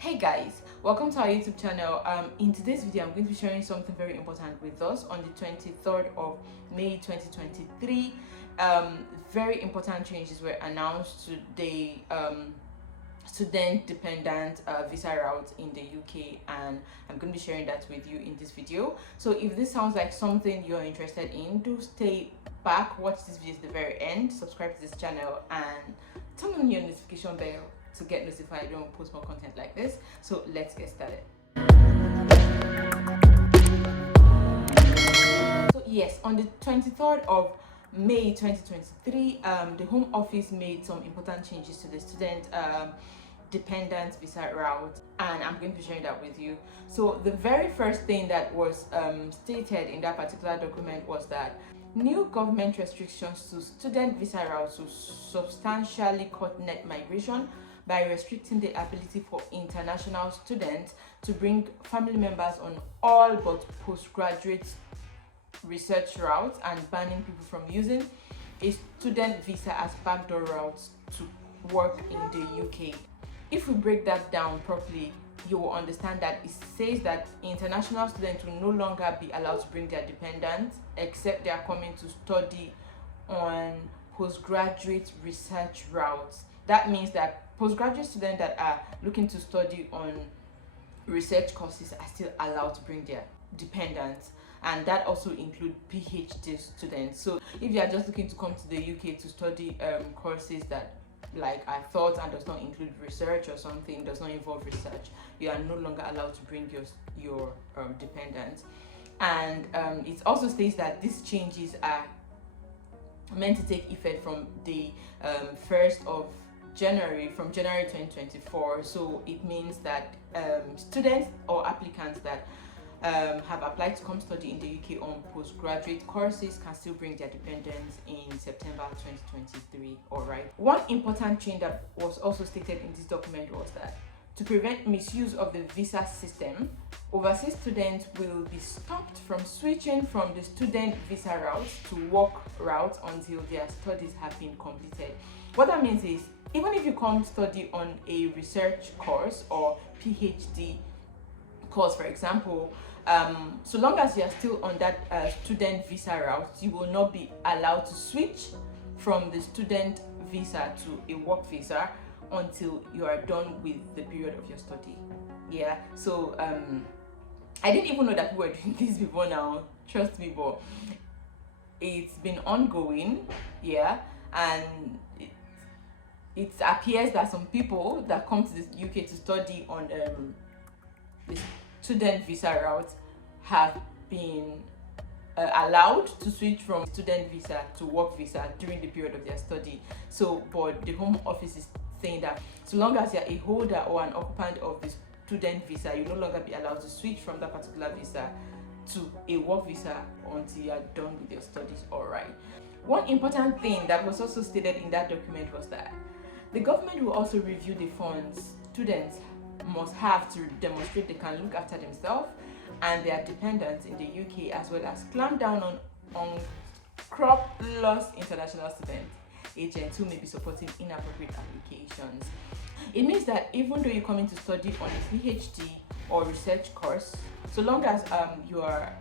Hey guys, welcome to our YouTube channel. In today's video, I'm going to be sharing something very important with us on the 23rd of May 2023. Very important changes were announced to the student dependent visa route in the UK, and I'm going to be sharing that with you in this video. So if this sounds like something you're interested in, do stay back, watch this video to the very end, subscribe to this channel, and turn on your notification bell to get notified when we post more content like this. So let's get started. So yes, on the 23rd of May 2023, the Home Office made some important changes to the student dependent visa route, and I'm going to be sharing that with you. So the very first thing that was stated in that particular document was that new government restrictions to student visa routes will substantially cut net migration by restricting the ability for international students to bring family members on all but postgraduate research routes, and banning people from using a student visa as backdoor routes to work in the UK. If we break that down properly, you will understand that it says that international students will no longer be allowed to bring their dependents except they are coming to study on postgraduate research routes. That means that postgraduate students that are looking to study on research courses are still allowed to bring their dependents, and that also includes PhD students. So if you are just looking to come to the UK to study courses that like I thought and does not include research or something, does not involve research, you are no longer allowed to bring your dependents. And it also states that these changes are meant to take effect from the 1st of January, from January 2024. So it means that students or applicants that have applied to come study in the UK on postgraduate courses can still bring their dependents in September 2023. All right. One important change that was also stated in this document was that to prevent misuse of the visa system, overseas students will be stopped from switching from the student visa route to work route until their studies have been completed. What that means is, even if you come study on a research course or PhD course, for example, so long as you are still on that student visa route, you will not be allowed to switch from the student visa to a work visa until you are done with the period of your study. Yeah, so I didn't even know that we were doing this before now, trust me, but it's been ongoing. Yeah, and it appears that some people that come to the UK to study on the student visa route have been allowed to switch from student visa to work visa during the period of their study. So, but the Home Office is saying that so long as you're a holder or an occupant of the student visa, you no longer be allowed to switch from that particular visa to a work visa until you are done with your studies. All right. One important thing that was also stated in that document was that the government will also review the funds students must have to demonstrate they can look after themselves and their dependents in the UK, as well as clamp down on scrupulous international students agents who may be supporting inappropriate applications. It means that even though you're coming to study on a PhD or research course, so long as you are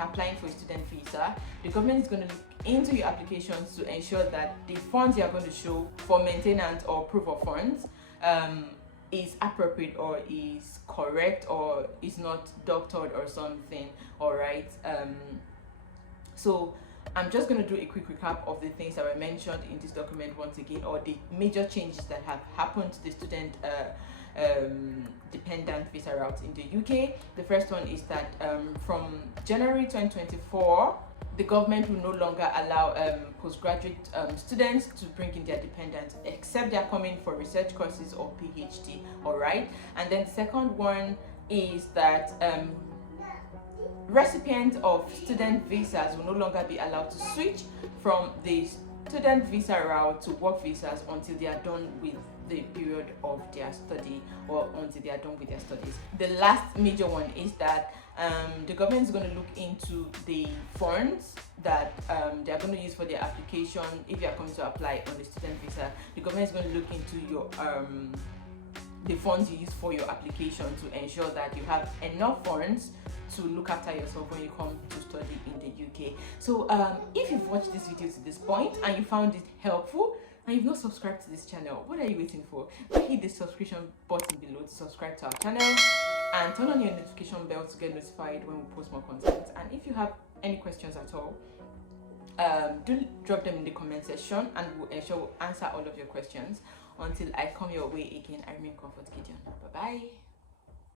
applying for a student visa, the government is going to look into your applications to ensure that the funds you are going to show for maintenance or proof of funds is appropriate or is correct or is not doctored or something. All right. So I'm just going to do a quick recap of the things that were mentioned in this document once again, or the major changes that have happened to the student dependent visa route in the UK. The first one is that from January 2024, the government will no longer allow postgraduate students to bring in their dependents except they are coming for research courses or PhD. All right. And then the second one is that recipients of student visas will no longer be allowed to switch from the student visa route to work visas until they are done with the period of their study or until they are done with their studies. The last major one is that the government is going to look into the funds that they are going to use for their application. If you are coming to apply on the student visa, the government is going to look into your the funds you use for your application to ensure that you have enough funds to look after yourself when you come to study in the UK. So if you've watched this video to this point and you found it helpful and you've not subscribed to this channel, what are you waiting for? Hit the subscription button below to subscribe to our channel and turn on your notification bell to get notified when we post more content. And if you have any questions at all, do drop them in the comment section and we'll ensure we'll answer all of your questions. Until I come your way again, I remain Comfort Gideon. Bye bye.